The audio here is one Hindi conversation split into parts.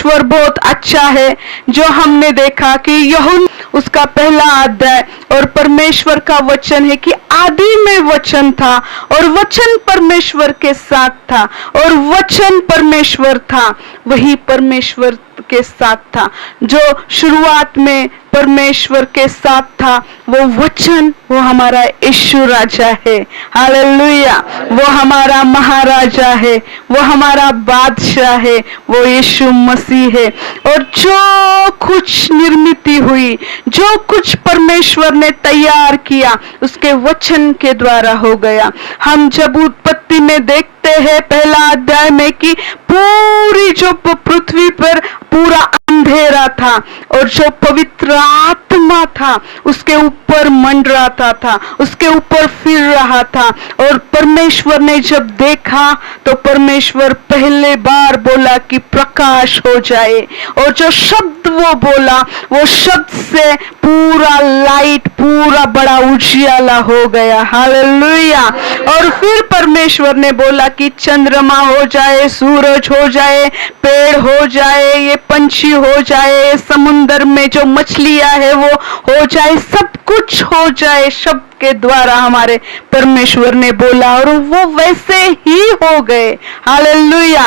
ईश्वर बहुत अच्छा है, जो हमने देखा कि यूहन्ना उसका पहला अध्याय, और परमेश्वर का वचन है कि आदि में वचन था और वचन परमेश्वर के साथ था और वचन परमेश्वर था, वही परमेश्वर के साथ था। जो शुरुआत में परमेश्वर के साथ था वो वचन, वो हमारा यीशु राजा है। हालेलुया। वो हमारा महाराजा है, वो हमारा बादशाह है, वो यीशु मसीह है। और जो कुछ निर्मित हुई, जो कुछ परमेश्वर ने तैयार किया, उसके वचन के द्वारा हो गया। हम जब उत्पत्ति में देखते हैं पहला अध्याय में कि पूरी जो पृथ्वी पर पूरा अंधेरा था और जो पवित्र आत्मा था उसके ऊपर मंडराता था, उसके ऊपर फिर रहा था। और परमेश्वर ने जब देखा तो परमेश्वर पहले बार बोला कि प्रकाश हो जाए, और जो शब्द वो बोला वो शब्द से पूरा लाइट, पूरा बड़ा उजियाला हो गया। हालेलुया। और फिर परमेश्वर ने बोला कि चंद्रमा हो जाए, सूरज हो जाए, पेड़ हो जाए, ये पंछी हो जाए, समुद्र में जो मछलियां है वो हो जाए, सब कुछ हो जाए। शब्द के द्वारा हमारे परमेश्वर ने बोला और वो वैसे ही हो गए। हालेलुया।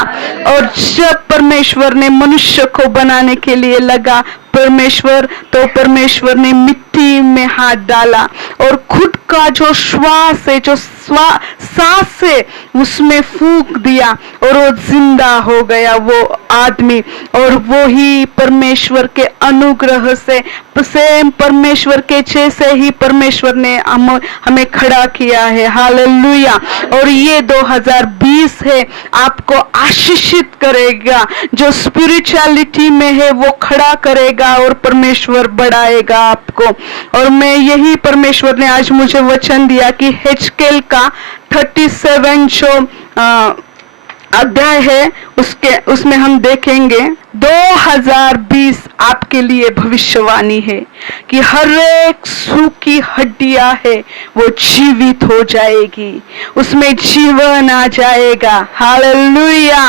और जब परमेश्वर ने मनुष्य को बनाने के लिए लगा परमेश्वर ने मिट्टी में हाथ डाला और खुद का जो श्वास है, जो सांस है, उसमें फूंक दिया और वो जिंदा हो गया वो आदमी। और वो ही परमेश्वर के अनुग्रह से सेम परमेश्वर के जैसे ही परमेश्वर ने हमें खड़ा किया है। हालेलुया। और ये 2020 है, आपको आशीषित करेगा, जो स्पिरिचुअलिटी में है वो खड़ा करेगा और परमेश्वर बढ़ाएगा आपको। और मैं यही परमेश्वर ने आज मुझे वचन दिया कि हेजकेल का 37 जो अध्याय है उसमें हम देखेंगे 2020 आपके लिए भविष्यवाणी है कि हर एक सूखी हड्डियां है वो जीवित हो जाएगी, उसमें जीवन आ जाएगा। हालेलुया।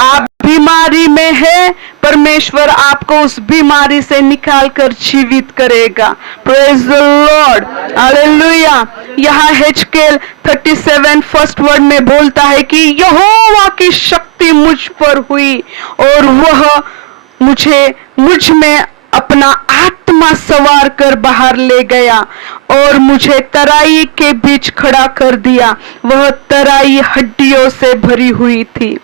आप बीमारी में है, परमेश्वर आपको उस बीमारी से निकाल कर जीवित करेगा। Praise the Lord. हालेलुया। यहाँ हेजकेल 37 फर्स्ट वर्ड में बोलता है कि यहोवा की शक्ति मुझ पर हुई और वह मुझ में अपना आत्मा सवार कर बाहर ले गया और मुझे तराई के बीच खड़ा कर दिया। वह तराई हड्डियों से भरी हुई थी।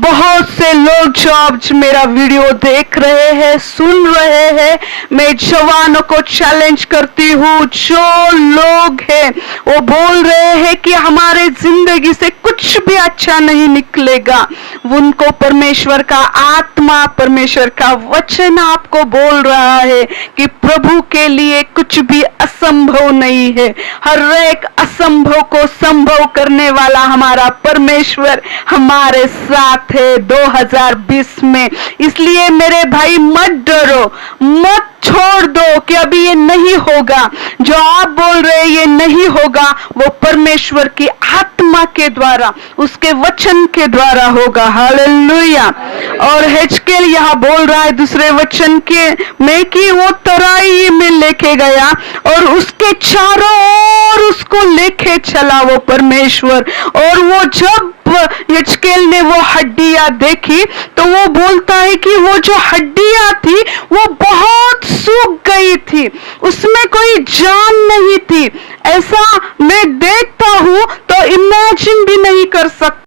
बहुत से लोग जो आज मेरा वीडियो देख रहे हैं, सुन रहे हैं, मैं जवानों को चैलेंज करती हूँ, जो लोग हैं वो बोल रहे हैं कि हमारे जिंदगी से कुछ भी अच्छा नहीं निकलेगा, उनको परमेश्वर का आत्मा, परमेश्वर का वचन आपको बोल रहा है कि प्रभु के लिए कुछ भी असंभव नहीं है। हर एक असंभव को संभव करने वाला हमारा परमेश्वर हमारे साथ है 2020 में। इसलिए मेरे भाई मत डरो, मत छोड़ दो कि अभी ये नहीं होगा। जो आप बोल रहे ये नहीं होगा, वो परमेश्वर की आत्मा के द्वारा, उसके वचन के द्वारा होगा। हालेलुया। और हेजकेल यहाँ बोल रहा है दूसरे वचन के में कि वो तराई में लेके गया और उसके चारों ओर उसको लेके चला वो परमेश्वर। और वो जब हेजकेल ने वो हड्डियां देखी तो वो बोलता है कि वो जो हड्डियां थी वो बहुत सूख गई थी, उसमें कोई जान नहीं थी। ऐसा मैं देखता हूं तो इमेजिन भी नहीं कर सकता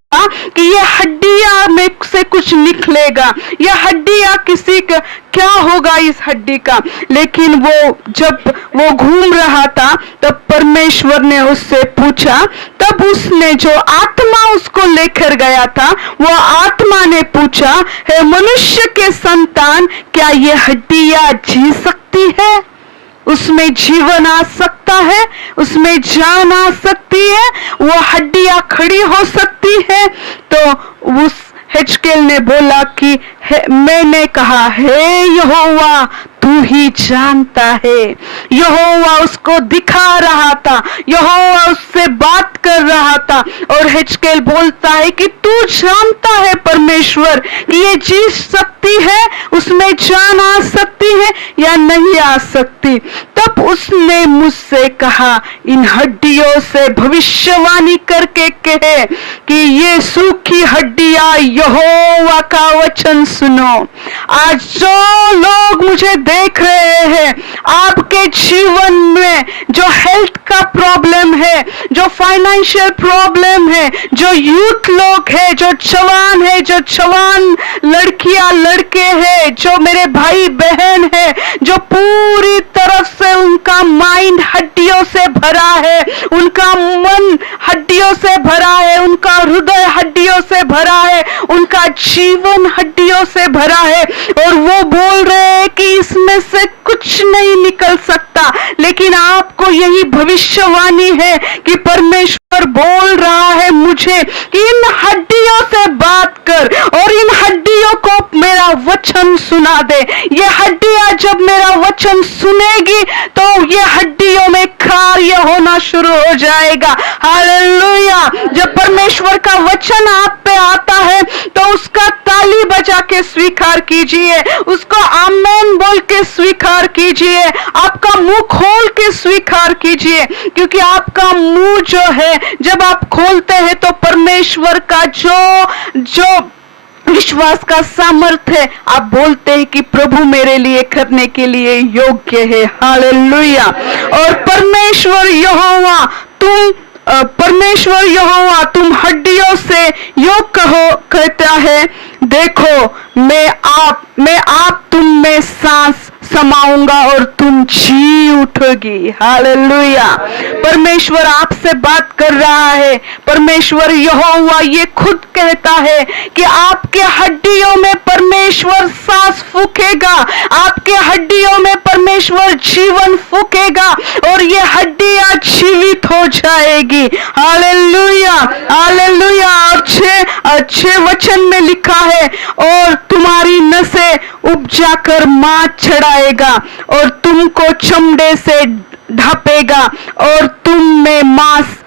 कि ये हड्डियां में से कुछ निकलेगा, ये हड्डियां किसी का क्या होगा इस हड्डी का। लेकिन वो जब वो घूम रहा था तब परमेश्वर ने उससे पूछा, तब उसने जो आत्मा उसको लेकर गया था वो आत्मा ने पूछा, हे मनुष्य के संतान, क्या ये हड्डियां जी सकती है? उसमें जीवन आ सकता है, उसमें जान आ सकती है, वो हड्डियां खड़ी हो सकती है? तो उस हिजकिय्याह ने बोला कि मैंने कहा, हे यहोवा तू ही जानता है। यहोवा उसको दिखा रहा था, यहोवा उससे बात कर रहा था। और हिजकिय्याह बोलता है कि तू जानता है परमेश्वर कि ये चीज सकती है, उसमें जान आ सकती है या नहीं आ सकती। तब उसने मुझसे कहा, इन हड्डियों से भविष्यवाणी करके कहे कि ये सूखी हड्डियां यहोवा का वचन सुनो। आज जो लोग मुझे देख रहे हैं, आपके जीवन में जो हेल्थ का प्रॉब्लम है, जो फाइनेंशियल प्रॉब्लम है, जो यूथ लोग हैं, जो जवान है, जो जवान लड़कियां लड़के हैं, जो मेरे भाई बहन है, जो पूरी तरफ से उनका माइंड हड्डियों से भरा है, उनका मन हड्डियों से भरा है, उनका हृदय हड्डियों से भरा है, उनका जीवन हड्डियों से भरा है, और वो बोल रहे हैं कि इसमें से कुछ नहीं निकल सकता। लेकिन आपको यही भविष्यवाणी है कि परमेश्वर बोल रहा है मुझे कि इन हड्डियों से बात कर और इन हड्डियों को मेरा वचन सुना दे। ये हड्डियां जब मेरा वचन सुनेगी तो ये हड्डियों में कार्य होना शुरू हो जाएगा। हालेलुया। जब परमेश्वर का वचन आप पे आता है तो उसका ताली बजा के स्वीकार कीजिए, उसको आमेन बोल के स्वीकार कीजिए, आपका मुंह खोल के स्वीकार कीजिए, क्योंकि आपका मुंह जो है जब आप खोलते हैं तो परमेश्वर का जो विश्वास का सामर्थ्य है, आप बोलते हैं कि प्रभु मेरे लिए करने के लिए योग्य है। हालेलुया। और परमेश्वर यहोवा तुम हड्डियों से यो कहता है, देखो मैं आप तुम में सांस समाऊंगा और तुम जी उठोगी। हालेलुया। परमेश्वर आपसे बात कर रहा है। परमेश्वर यहोवा ये खुद कहता है कि आपके हड्डियों में परमेश्वर सांस फूकेगा, आपके हड्डियों में परमेश्वर जीवन फूकेगा और ये हड्डियां जीवित हो जाएगी। Hallelujah, hallelujah. अच्छे वचन में लिखा है, और तुम्हारी नसें उपजा कर मांस चढ़ाएगा और तुमको चमड़े से ढापेगा और तुम में मांस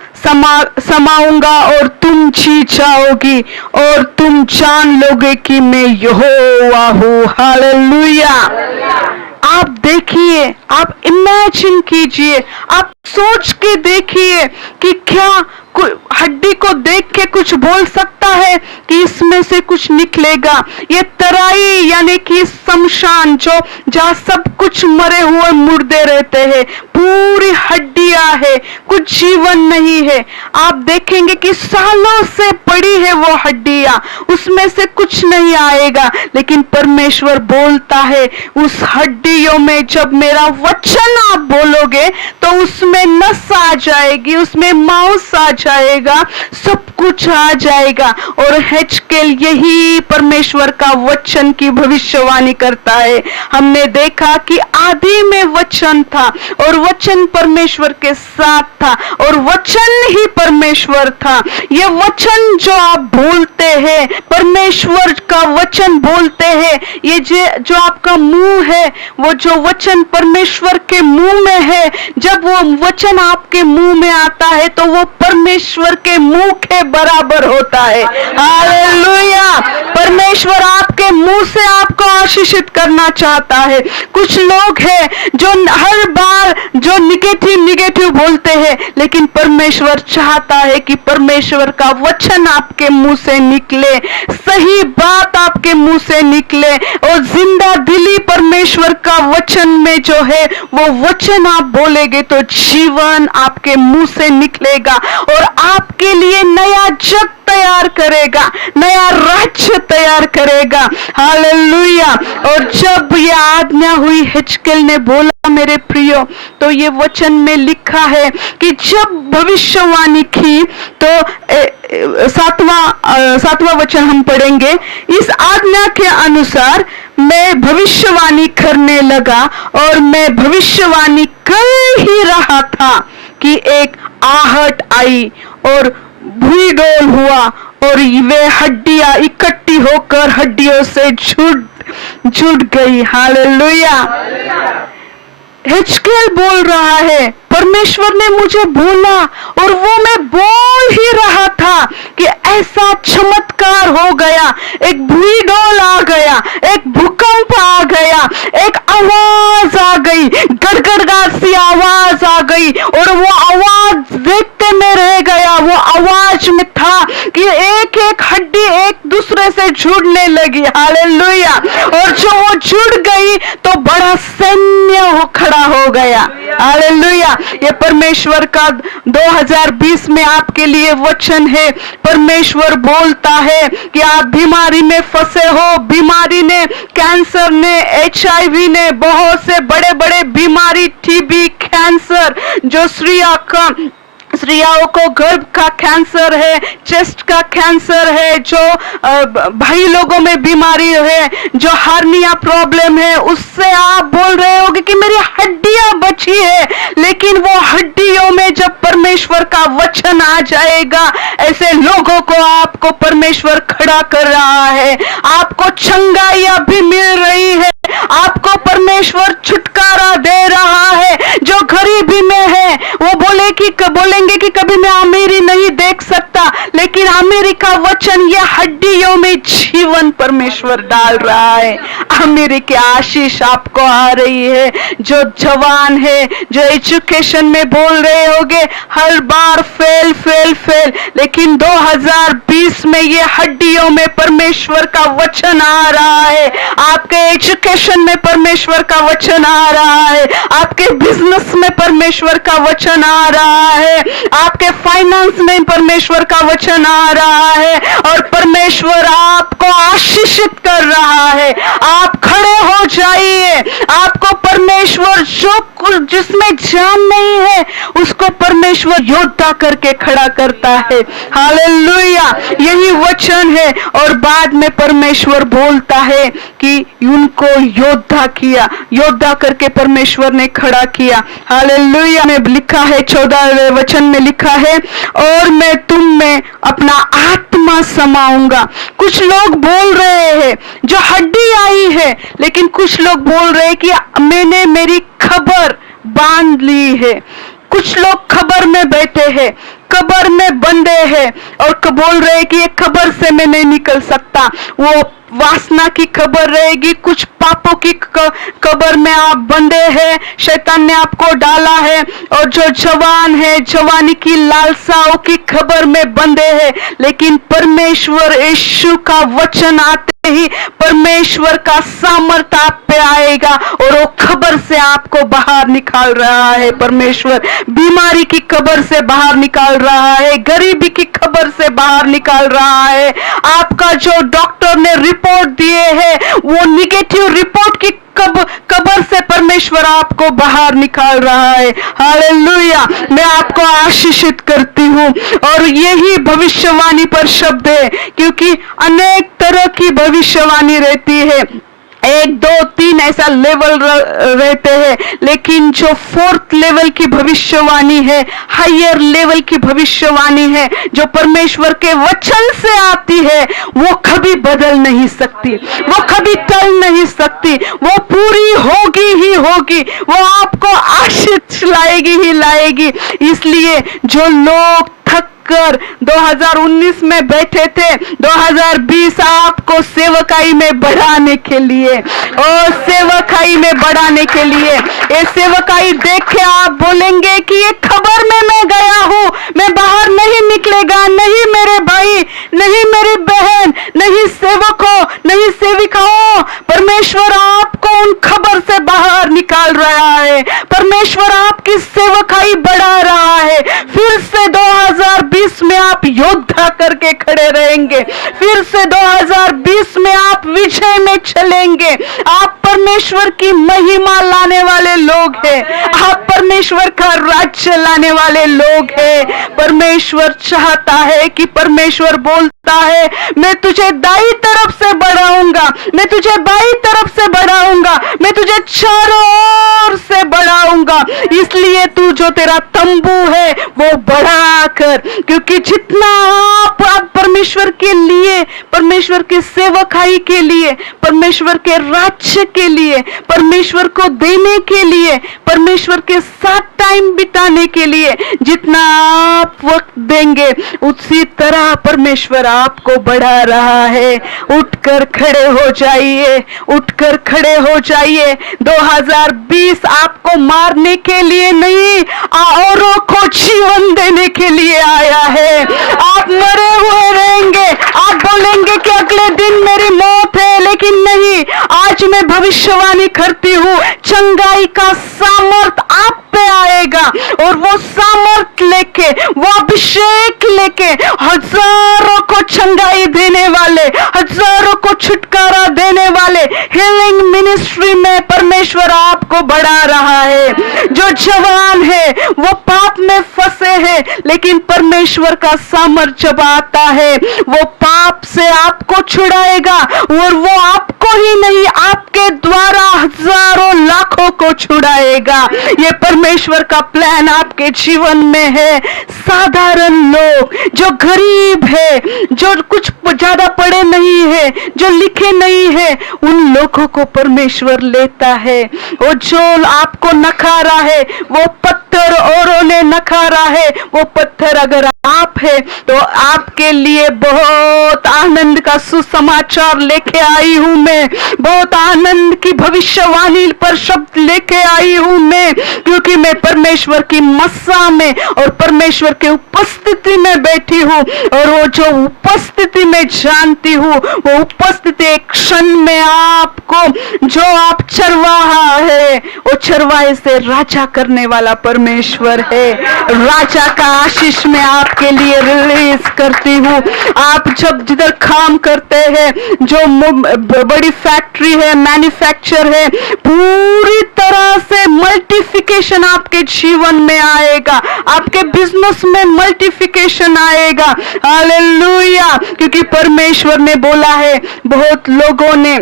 समाऊंगा और तुम जी जाओगी और तुम जान लोगे कि मैं यहोवा हूँ। हालेलुया। आप देखिए, आप इमेजिन कीजिए, आप सोच के देखिए कि क्या हड्डी को देख के कुछ बोल सकता है कि इसमें से कुछ निकलेगा। ये तराई यानी कि शमशान, जो जहाँ सब कुछ मरे हुए मुर्दे रहते हैं, पूरी हड्डियां है, कुछ जीवन नहीं है। आप देखेंगे कि सालों से पड़ी है वो हड्डियां, उसमें से कुछ नहीं आएगा। लेकिन परमेश्वर बोलता है उस हड्डियों में जब मेरा वचन आप बोलोगे तो उसमें नस आ जाएगी, उसमें मांस आ जाएगा, सब कुछ आ जाएगा। और हिजकिय्याह यही परमेश्वर का वचन की भविष्यवाणी करता है। हमने देखा कि आदि में वचन था और वचन परमेश्वर के साथ था और वचन ही परमेश्वर था। ये वचन जो आप बोलते हैं, परमेश्वर का वचन बोलते हैं, ये जो आपका मुंह है, वो जो वचन परमेश्वर के मुंह में है, जब वो वचन आपके मुंह में आता है तो वो परमेश्वर के मुंह के बराबर होता है। हालेलुया। परमेश्वर आपके मुंह से आपको आशीषित करना चाहता है। कुछ लोग हैं जो हर बार जो निगेटिव बोलते हैं, लेकिन परमेश्वर चाहता है कि परमेश्वर का वचन आपके मुंह से निकले, सही बात आपके मुंह से निकले, और जिंदा दिली परमेश्वर का वचन में जो है वो वचन आप बोलेंगे तो जीवन आपके मुंह से निकलेगा और आपके लिए नया जग तैयार करेगा, नया राज्य तैयार करेगा। हालेलुया। और जब ये आज्ञा हुई, हिजकिय्याह ने बोला मेरे प्रियो, तो ये वचन में लिखा है कि जब भविष्यवाणी की तो सातवां वचन हम पढ़ेंगे। इस आज्ञा के अनुसार मैं भविष्यवाणी करने लगा और मैं भविष्यवाणी कर ही रहा था कि एक आहट आई और भूई डोल हुआ और वे हड्डियां इकट्ठी होकर हड्डियों से जुड़ गई। हालेलुया। हिजकियेल बोल रहा है, परमेश्वर ने मुझे बोला और वो मैं बोल ही रहा था कि ऐसा चमत्कार हो गया, एक भूई डोल आ गया, एक भूकंप आ गया, एक आवाज आ गई, गड़गड़ाहट सी आवाज आ गई और वो आवाज देखते में रह गया। वो आवाज में था कि एक एक हड्डी एक दूसरे से जुड़ने लगी। हालेलुया। और जो वो जुड़ गई तो बड़ा सैन्य हो खड़ा हो गया। हालेलुया। ये परमेश्वर का 2020 में आपके लिए वचन है। परमेश्वर बोलता है कि आप बीमारी में फंसे हो, बीमारी ने, कैंसर ने, HIV ने, बहुत से बड़े बड़े बीमारी, TB, कैंसर, जो स्त्रियों को गर्भ का कैंसर है, चेस्ट का कैंसर है, जो भाई लोगों में बीमारी है, जो हार्निया प्रॉब्लम है, उससे आप बोल रहे होगे कि मेरी हड्डियां बची है। लेकिन वो हड्डियों में जब परमेश्वर का वचन आ जाएगा, ऐसे लोगों को आपको परमेश्वर खड़ा कर रहा है। आपको चंगाइयां भी मिल रही है, आपको परमेश्वर छुटकारा दे रहा है। जो गरीबी में है वो बोलेंगे कि कभी मैं अमीरी नहीं देख सकता, लेकिन अमीरी का वचन ये हड्डियों में जीवन परमेश्वर डाल रहा है। अमीरी की आशीष आपको आ रही है। जो जवान है, जो एजुकेशन में बोल रहे होगे हर बार फेल, लेकिन 2020 में ये हड्डियों में परमेश्वर का वचन आ रहा है। आपके एजुकेशन में परमेश्वर का वचन आ रहा है, आपके बिजनेस में परमेश्वर का वचन आ रहा है, आपके फाइनेंस में परमेश्वर का वचन आ रहा है और परमेश्वर आपको आशीषित कर रहा है। आप खड़े हो जाइए। आपको परमेश्वर जो कुछ जिसमें जान नहीं है उसको परमेश्वर योद्धा करके खड़ा करता है। हालेलुया। यही वचन है। और बाद में परमेश्वर बोलता है कि उनको योद्धा करके परमेश्वर ने खड़ा किया। हालेलुया। में लिखा है, 14वें वचन में लिखा है, और मैं तुम में अपना आत्मा समाऊंगा। कुछ लोग बोल रहे हैं, जो हड्डी आई है, लेकिन कुछ लोग बोल रहे हैं कि मैंने मेरी खबर बांध ली है। कुछ लोग खबर में बैठे हैं, कब्र में बंधे हैं और बोल रहे कि ये खबर से मैं नहीं निकल सकता। वो वासना की खबर रहेगी, कुछ पापों की कब्र में आप बंधे हैं, शैतान ने आपको डाला है। और जो जवान है, जवानी की लालसाओं की खबर में बंधे हैं, लेकिन परमेश्वर यीशु का वचन आते ही परमेश्वर का सामर्थ्य आप पे आएगा और वो खबर से आपको बाहर निकाल रहा है। परमेश्वर बीमारी की खबर से बाहर निकाल रहा है, गरीबी की खबर से बाहर निकाल रहा है। आपका जो डॉक्टर ने रिपोर्ट दिए है, वो निगेटिव रिपोर्ट की कब्र से परमेश्वर आपको बाहर निकाल रहा है। हालेलुया। मैं आपको आशीषित करती हूँ। और यही भविष्यवाणी पर शब्द है, क्योंकि अनेक तरह की भविष्यवाणी रहती है। 1, 2, 3 ऐसा लेवल रहते हैं, लेकिन जो 4th लेवल की भविष्यवाणी है, हायर लेवल की भविष्यवाणी है, जो परमेश्वर के वचन से आती है, वो कभी बदल नहीं सकती, वो कभी टल नहीं सकती, वो पूरी होगी ही होगी, वो आपको आशीष लाएगी ही लाएगी। इसलिए जो लोग थक कर 2019 में बैठे थे, 2020 आपको सेवकाई में बढ़ाने के लिए, और सेवकाई में बढ़ाने के लिए, ये सेवकाई देख के आप बोलेंगे कि ये खबर में मैं गया हूँ, मैं बाहर नहीं निकलेगा, नहीं मेरे भाई, नहीं मेरी बहन, नहीं सेवकों, नहीं सेविकाओं, परमेश्वर आपको उन खबर से बाहर निकाल रहा है। परमेश्वर आपकी सेवकाई बढ़ा रहा है। फिर से 2020 में आप योद्धा करके खड़े रहेंगे। फिर से 2020 में आप विजय में चलेंगे। आप परमेश्वर की महिमा लाने वाले लोग हैं। आप परमेश्वर का राज्य लाने वाले लोग हैं। परमेश्वर चाहता है कि, परमेश्वर बोलता है, मैं तुझे दाई तरफ से बढ़ाऊंगा, मैं तुझे बाई तरफ से बढ़ाऊंगा, मैं तुझे चारों ओर से बढ़ाऊंगा। होगा। इसलिए तू जो तेरा तंबू है वो बढ़ा कर, क्योंकि जितना आप परमेश्वर के लिए, परमेश्वर की सेवकाई के लिए, परमेश्वर के राज्य के लिए, परमेश्वर को देने के लिए, परमेश्वर के साथ टाइम बिताने के लिए जितना आप वक्त देंगे, उसी तरह परमेश्वर आपको बढ़ा रहा है। उठकर खड़े हो जाइए, उठकर खड़े हो जाइए। 2020 आपको मारने के लिए नहीं, औरों को जीवन देने के लिए आया है। आप मरे हुए रहेंगे, आप बोलेंगे कि अगले दिन मेरी मौत है, लेकिन नहीं, आज मैं भविष्यवाणी करती हूँ, चंगाई का सामर्थ आप पे आएगा, और वो सामर्थ लेके, वो अभिषेक लेके हजारों को चंगाई देने वाले, हजारों को छुटकारा देने वाले हीलिंग मिनिस्ट्री में परमेश्वर आपको बढ़ा रहा है। जो जवान है वो पाप में फंसे हैं, लेकिन परमेश्वर का सामर्थ जब आता है वो पाप से आपको छुड़ाएगा, और वो आपको ही नहीं, आपके द्वारा हजारों लाखों को छुड़ाएगा। ये परमेश्वर का प्लान आपके जीवन में है। साधारण लोग जो गरीब है, जो कुछ ज्यादा पढ़े नहीं है, जो लिखे नहीं है, उन लोगों को परमेश्वर लेता है। और जो आपको नकारा है, वो पत्थर औरों ने नकारा है, वो पत्थर अगर आप है तो आपके लिए बहुत आनंद का सुसमाचार लेके आई हूं मैं, बहुत आनंद की भविष्यवाणी पर शब्द लेके आई हूं मैं, क्योंकि मैं परमेश्वर की मस्सा में और परमेश्वर के उपस्थिति में बैठी हूं। और वो जो उपस्थिति में जानती हूँ, वो उपस्थिति एक क्षण में आपको, जो आप चरवाहा है, वो चरवाहे से राजा करने वाला परमेश्वर है। राजा का आशीष में आपके लिए रिलीज करती हूँ। आप जब जिधर काम करते हैं, जो बड़ी फैक्ट्री है, मैन्युफैक्चर है, पूरी तरह से मल्टीफिकेशन आपके जीवन में आएगा, आपके बिजनेस में मल्टीफिकेशन आएगा। हालेलुया, क्योंकि परमेश्वर ने बोला है, बहुत लोगों ने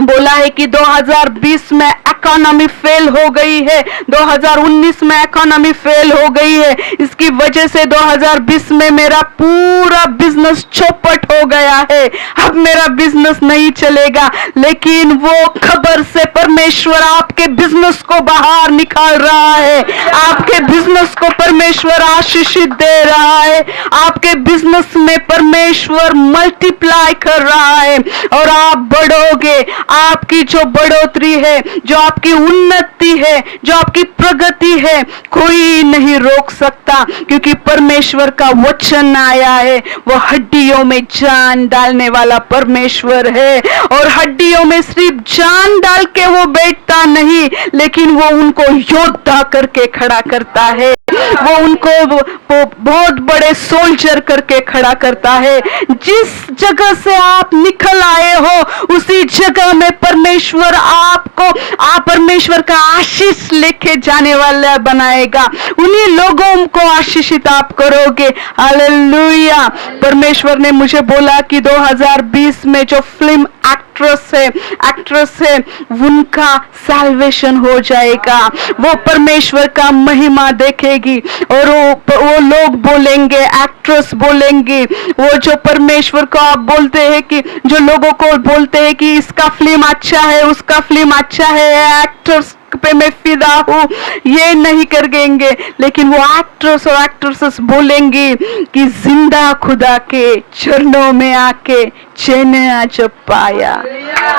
बोला है कि 2020 में इकोनॉमी फेल हो गई है, 2019 में इकोनॉमी फेल हो गई है, इसकी वजह से 2020 में मेरा पूरा बिजनेस चौपट हो गया है, अब मेरा बिजनेस नहीं चलेगा। लेकिन वो खबर से परमेश्वर आपके बिजनेस को बाहर निकाल रहा है, आपके बिजनेस को परमेश्वर आशीषित दे रहा है, आपके बिजनेस में परमेश्वर मल्टीप्लाई कर रहा है, और आप बढ़ोगे। आपकी जो बढ़ोतरी है, जो आपकी उन्नति है, जो आपकी प्रगति है, कोई नहीं रोक सकता, क्योंकि परमेश्वर का वचन आया है। वो हड्डियों में जान डालने वाला परमेश्वर है, और हड्डियों में सिर्फ जान डाल के वो बैठता नहीं, लेकिन वो उनको योद्धा करके खड़ा करता है, वो उनको बहुत बड़े सोल्जर करके खड़ा करता है। जिस जगह से आप निकल आए हो, उसी जगह में परमेश्वर आपको परमेश्वर का आशीष लेके जाने वाला बनाएगा, उन्हीं लोगों को आशीषित आप करोगे। हालेलुया। परमेश्वर ने मुझे बोला कि 2020 में जो फिल्म एक्ट्रेस है उनका सैल्वेशन हो जाएगा, वो परमेश्वर का महिमा देखेगी, और वो लोग बोलेंगे, एक्ट्रेस बोलेंगी, वो जो परमेश्वर को आप बोलते हैं कि जो लोगों को बोलते हैं कि इसका फिल्म अच्छा है, उसका फिल्म अच्छा है, एक्टर्स पे मैं फिदा हूँ, ये नहीं कर देंगे, लेकिन वो एक्ट्रेस और एक्ट्रेसेस बोलेंगी कि जिंदा खुदा के चरणों में आके चैन आज पाया,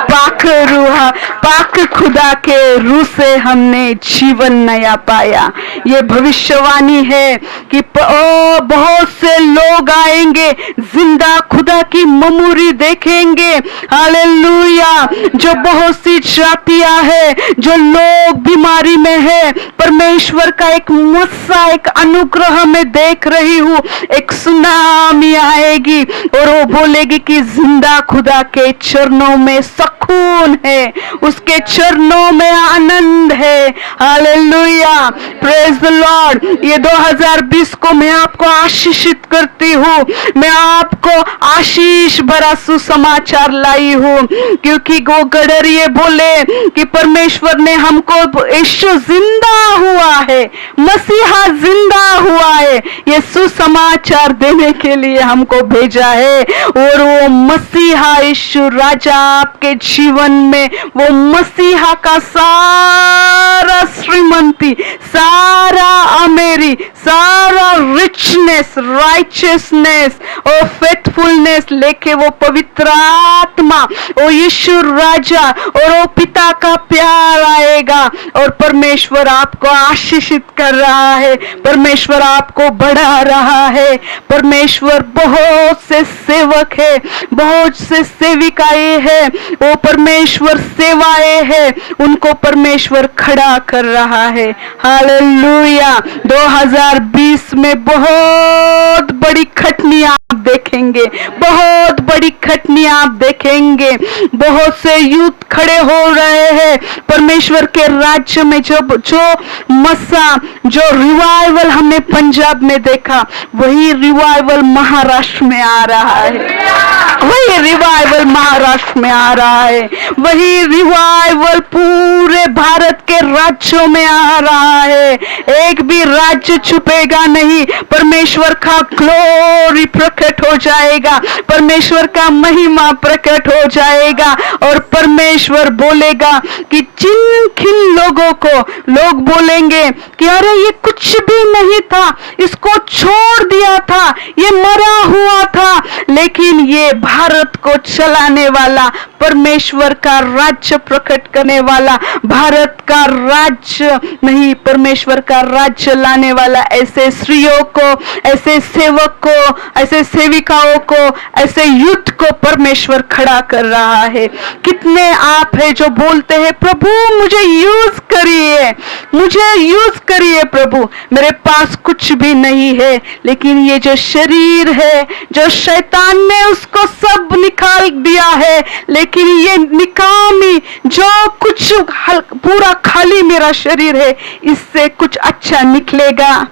पाक खुदा के रूह से हमने जीवन नया पाया। ये भविष्यवाणी है कि बहुत से लोग आएंगे, जिंदा खुदा की ममूरी देखेंगे। हालेलुया। जो बहुत सी जातियां है, जो लोग बीमारी में है, परमेश्वर का एक मस्सा, एक अनुग्रह में देख रही हूँ, एक सुनामी आएगी, और वो बोलेगी कि जिंदा खुदा के चरणों में सुकून है, उसके चरणों में आनंद है। Hallelujah, praise the Lord. ये 2020 को मैं आपको आशीषित करती हूँ, मैं आपको आशीष भरा सुसमाचार लाई हूँ, क्योंकि वो गडरिये बोले कि परमेश्वर ने हमको, यीशु जिंदा हुआ है, मसीहा जिंदा हुआ है, ये सुसमाचार देने के लिए हमको भेजा है। और वो मसीहा यीशु राजा आपके जीवन में, वो मसीहा का सारा श्रीमंती, सारा अमेरी, सारा रिचनेस, राइचियसनेस और फेथफुलनेस लेके वो पवित्र आत्मा, वो यीशु राजा और वो पिता का प्यार आएगा और परमेश्वर आपको आशीषित कर रहा है, परमेश्वर आपको बढ़ा रहा है। परमेश्वर बहुत से सेवक है, बहुत से सेविकाएं हैं, वो परमेश्वर सेवाएं हैं, उनको परमेश्वर खड़ा कर रहा है। हालेलुया। 2020 में बहुत बड़ी खटनी आप देखेंगे, बहुत बड़ी खटनी आप देखेंगे। बहुत से युद्ध खड़े हो रहे हैं परमेश्वर के राज्य में। जो मसा, जो रिवाइवल हमने पंजाब में देखा, वही रिवाइवल महाराष्ट्र में आ रहा है, वही रिवाइवल महाराष्ट्र में आ रहा है, वही रिवाइवल पूरे भारत के राज्यों में आ रहा है। एक भी राज्य छुपेगा नहीं, परमेश्वर का ग्लोरी प्रकट हो जाएगा, परमेश्वर का महिमा प्रकट हो जाएगा। और परमेश्वर बोलेगा कि जिन किन लोगों को लोग बोलेंगे कि अरे ये कुछ भी नहीं था, इसको छोड़ दिया था, ये मरा हुआ था, लेकिन ये भारत को चलाने वाला, परमेश्वर का राज्य प्रकट करने वाला, भारत का राज्य नहीं, परमेश्वर का राज्य लाने वाला, ऐसे स्त्रियों को, ऐसे सेवक को, ऐसे सेविकाओं को, ऐसे युद्ध को परमेश्वर खड़ा कर रहा है। कितने आप हैं जो बोलते हैं प्रभु मुझे यूज करिए, मुझे यूज करिए प्रभु, मेरे पास कुछ भी नहीं है, लेकिन ये जो शरीर है, जो शैतान ने उसको सब निकाल दिया है, लेकिन ये निकामी जो कुछ पूरा खाली मेरा शरीर है, इससे कुछ अच्छा निकलेगा,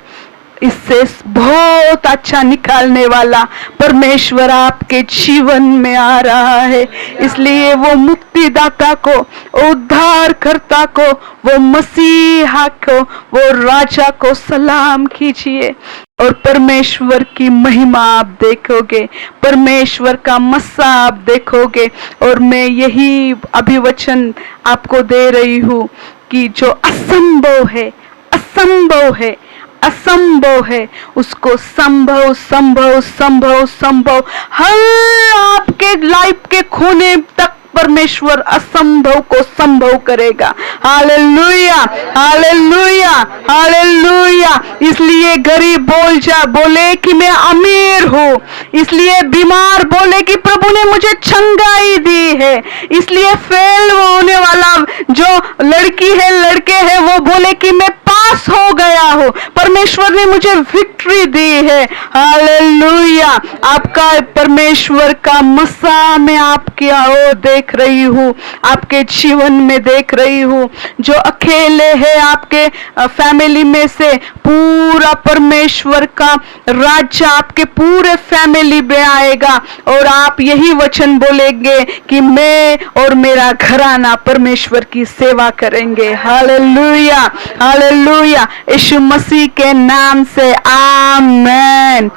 इससे बहुत अच्छा निकालने वाला परमेश्वर आपके जीवन में आ रहा है। इसलिए वो मुक्तिदाता को, उद्धारकर्ता को, वो मसीहा को, वो राजा को सलाम कीजिए और परमेश्वर की महिमा आप देखोगे, परमेश्वर का मस्सा आप देखोगे। और मैं यही अभिवचन आपको दे रही हूँ कि जो असंभव है, असंभव है, असंभव है, उसको संभव संभव संभव संभव हर आपके लाइफ के कोने तक परमेश्वर असंभव को संभव करेगा। Hallelujah, hallelujah, hallelujah. इसलिए गरीब बोले कि मैं अमीर हूँ, इसलिए बीमार बोले कि प्रभु ने मुझे चंगाई दी है, इसलिए फेल होने वाला जो लड़की है, लड़के है, वो बोले कि मैं पास हो गया हूँ, परमेश्वर ने मुझे विक्ट्री दी है। हालेलुया। आपका परमेश्वर का मसा में आपकी ओर देख रही हूँ, आपके जीवन में देख रही हूँ। जो अकेले है आपके फैमिली में से, पूरा परमेश्वर का राज्य आपके पूरे फैमिली में आएगा और आप यही वचन बोलेंगे कि मैं और मेरा घराना परमेश्वर की सेवा करेंगे। Hallelujah, hallelujah. यीशु मसीह के नाम से आमीन।